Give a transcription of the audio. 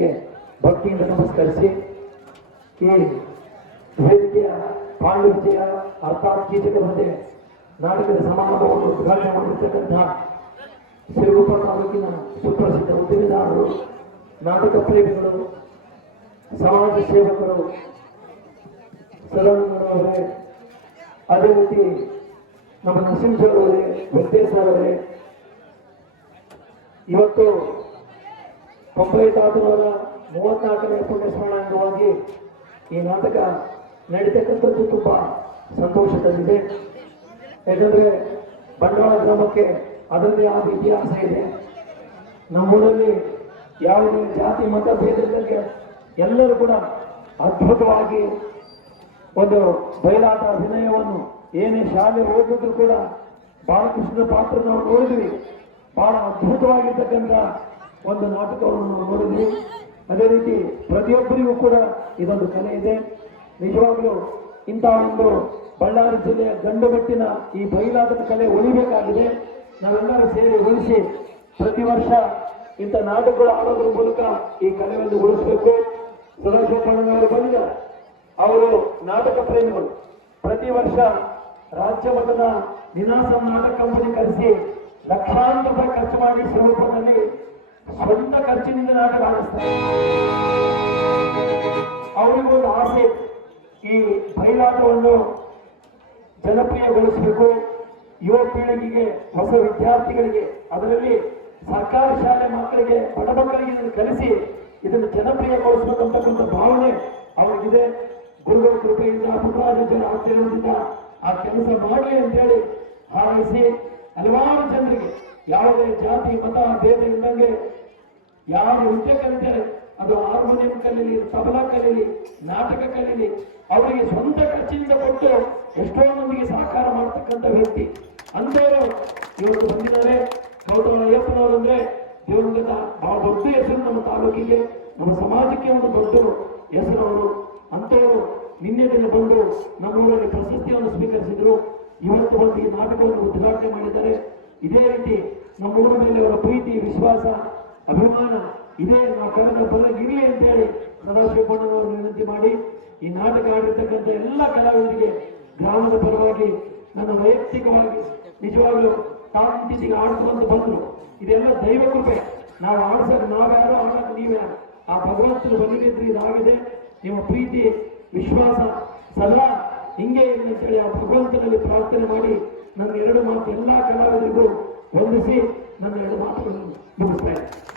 ವೇದಿಕೆಗೆ ಭಕ್ತಿಯಿಂದ ನಮಸ್ಕರಿಸಿ ಈ ವೇದಿಕೆಯ ಪಾಂಡುವಿಜಯ ಅರ್ಥಾತ್ ಕೀಚಕದಂತೆ ನಾಟಕದ ಸಮಾರಂಭವನ್ನು ಉದ್ಘಾಟನೆ ಮಾಡಿರ್ತಕ್ಕಂತಹ ಸಿರುಗುಪ್ಪ ತಾಲೂಕಿನ ಸುಪ್ರಸಿದ್ಧ ಉದ್ಯಮಿದಾರರು, ನಾಟಕ ಪ್ರೇಮಿಗಳು, ಸಮಾಜ ಸೇವಕರು, ಸಲಂಗರವರೇ, ಅದೇ ರೀತಿ ನಮ್ಮ ನರಸಿಂಹರವರೇ, ವೆಂಕಟೇಶ್ವರವರೇ, ಇವತ್ತು ಪಂಪೈ ತಾತನವರ 34ನೇ ಪುಣ್ಯಸ್ಮರಣ ಅಂಗವಾಗಿ ಈ ನಾಟಕ ನಡೀತಕ್ಕಂಥದ್ದು ತುಂಬಾ ಸಂತೋಷ ತಂದಿದೆ. ಯಾಕಂದ್ರೆ ಬಂಡವಾಳ ಗ್ರಾಮಕ್ಕೆ ಅದರದೇ ಆದ ಇತಿಹಾಸ ಇದೆ. ನಮ್ಮೂರಲ್ಲಿ ಯಾವುದೇ ಜಾತಿ ಮತ ಭೇದಕ್ಕೆ ಎಲ್ಲರೂ ಕೂಡ ಅದ್ಭುತವಾಗಿ ಒಂದು ಬಯಲಾಟ ಅಭಿನಯವನ್ನು ಏನೇ ಶಾಲೆ ಓದಿದ್ರು ಕೂಡ ಬಾಲಕೃಷ್ಣ ಪಾತ್ರ ನಾವು ನೋಡಿದ್ವಿ. ಬಹಳ ಅದ್ಭುತವಾಗಿರ್ತಕ್ಕಂಥ ಒಂದು ನಾಟಕವನ್ನು ನಾವು ನೋಡಿದ್ವಿ. ಅದೇ ರೀತಿ ಪ್ರತಿಯೊಬ್ಬರಿಗೂ ಕೂಡ ಇದೊಂದು ಕಲೆ ಇದೆ. ನಿಜವಾಗ್ಲೂ ಇಂತಹ ಒಂದು ಬಳ್ಳಾರಿ ಜಿಲ್ಲೆಯ ಗಂಡುಮೆಟ್ಟಿನ ಈ ಬಯಲಾಟದ ಕಲೆ ಉಳಿಬೇಕಾಗಿದೆ. ನಾವೆಲ್ಲರೂ ಸೇರಿ ಉಳಿಸಿ ಪ್ರತಿ ವರ್ಷ ಇಂಥ ನಾಟಕಗಳು ಆಡೋದ್ರ ಮೂಲಕ ಈ ಕಲೆಯನ್ನು ಉಳಿಸಬೇಕು. ಸದಾಶಿವಪ್ಪಣ್ಣನವರು ಬಂದಿದ್ದಾರೆ. ಅವರು ನಾಟಕ ಪ್ರೇಮಿಗಳು. ಪ್ರತಿ ವರ್ಷ ರಾಜ್ಯ ಮಟ್ಟದ ನಿನಾಸಂ ನಾಟಕ ಕಂಪನಿ ಕರೆಸಿ ಲಕ್ಷಾಂತರ ರೂಪಾಯಿ ಖರ್ಚು ಮಾಡಿ ಸ್ವರೂಪದಲ್ಲಿ ಸ್ವಂತ ಖರ್ಚಿನಿಂದ ನಾಟಕ ಆಡಿಸ್ತಾರೆ. ಅವರಿಗೊಂದು ಆಸೆ, ಈ ಬಯಲಾಟವನ್ನು ಜನಪ್ರಿಯಗೊಳಿಸಬೇಕು. ಯುವ ಪೀಳಿಗೆಗೆ, ಹೊಸ ವಿದ್ಯಾರ್ಥಿಗಳಿಗೆ, ಅದರಲ್ಲಿ ಸರ್ಕಾರಿ ಶಾಲೆ ಮಕ್ಕಳಿಗೆ, ಬಡ ಮಕ್ಕಳಿಗೆ ಇದನ್ನು ಕಲಿಸಿ ಇದನ್ನು ಜನಪ್ರಿಯಗೊಳಿಸಬೇಕಂತಕ್ಕಂಥ ಭಾವನೆ ಅವರಿಗಿದೆ. ಗುರುಗಳ ಕೃಪೆಯಿಂದ, ಪುಟ್ಟರಾಜರ ಆಚರಣೆಯಿಂದ ಆ ಕೆಲಸ ಮಾಡಲಿ ಅಂತೇಳಿ ಹಾರೈಸಿ ಹಲವಾರು ಜನರಿಗೆ ಯಾವುದೇ ಜಾತಿ ಮತ ಭೇದ ಇದ್ದಂಗೆ ಯಾರು ನೃತ್ಯ ಕಲಿತಾರೆ, ಅದು ಹಾರ್ಮೋನಿಯಂ ಕಲೀಲಿ, ತಬಲಾ ಕಲೀಲಿ, ನಾಟಕ ಕಲೀಲಿ, ಅವರಿಗೆ ಸ್ವಂತ ಖರ್ಚಿನಿಂದ ಕೊಟ್ಟು ಎಷ್ಟೋ ಮಂದಿಗೆ ಸಹಕಾರ ಮಾಡತಕ್ಕಂಥ ವ್ಯಕ್ತಿ ಅಂತವರು ಇವತ್ತು ಬಂದಿದ್ದಾರೆ. ಕೌತವಳ ಅಯ್ಯಪ್ಪನವರು ಅಂದ್ರೆ ದೇವರಂಗದ ಬಹಳ ದೊಡ್ಡ ಹೆಸರು ನಮ್ಮ ತಾಲೂಕಿಗೆ, ನಮ್ಮ ಸಮಾಜಕ್ಕೆ ಒಂದು ದೊಡ್ಡ ಹೆಸರು ಅವರು. ಅಂತವರು ನಿನ್ನೆ ದಿನ ಬಂದು ನಮ್ಮೂರಲ್ಲಿ ಪ್ರಶಸ್ತಿಯನ್ನು ಸ್ವೀಕರಿಸಿದ್ರು. ಇವತ್ತು ಬಂದು ಈ ನಾಟಕವನ್ನು ಉದ್ಘಾಟನೆ ಮಾಡಿದ್ದಾರೆ. ಇದೇ ರೀತಿ ನಮ್ಮ ಊರ ಮೇಲೆ ಅವರ ಪ್ರೀತಿ, ವಿಶ್ವಾಸ, ಅಭಿಮಾನ ಇದೇ ನಾವು ಕನ್ನಡ ಬರಲಿರಲಿ ಅಂತೇಳಿ ಸದಾಶಿವಪ್ಪಣ್ಣನವರು ವಿನಂತಿ ಮಾಡಿ ಈ ನಾಟಕ ಆಡಿರ್ತಕ್ಕಂಥ ಎಲ್ಲ ಕಲಾವಿದರಿಗೆ ಗ್ರಾಮದ ಪರವಾಗಿ ನನ್ನ ವೈಯಕ್ತಿಕವಾಗಿ ನಿಜವಾಗ್ಲೂ ತಾಂತಿಗೆ ಆಡಿಸುವಂತ ಬಂದ್ರು. ಇದೆಲ್ಲ ದೈವ ಕೃಪೆ. ನಾವು ಆಡ್ಸಕ್ ನಾವ್ಯಾರೋ, ಆಡಕ್ ನೀವ್ಯಾರು. ಆ ಭಗವಂತನ ಬಲಿಗಿದ್ರೆ ಇದಾಗಿದೆ. ನಿಮ್ಮ ಪ್ರೀತಿ, ವಿಶ್ವಾಸ ಸದಾ ಹಿಂಗೆ ಇರಲಿ ಅಂತೇಳಿ ಆ ಭಗವಂತನಲ್ಲಿ ಪ್ರಾರ್ಥನೆ ಮಾಡಿ ನನ್ನ ಎರಡು ಮಾತು ಎಲ್ಲ ಕಲಾವಿದರಿಗೂ ವಂದಿಸಿ ನನ್ನ ಎರಡು ಮಾತುಗಳನ್ನು ಮುಗಿಸ್ತಾ ಇದ್ದೀನಿ.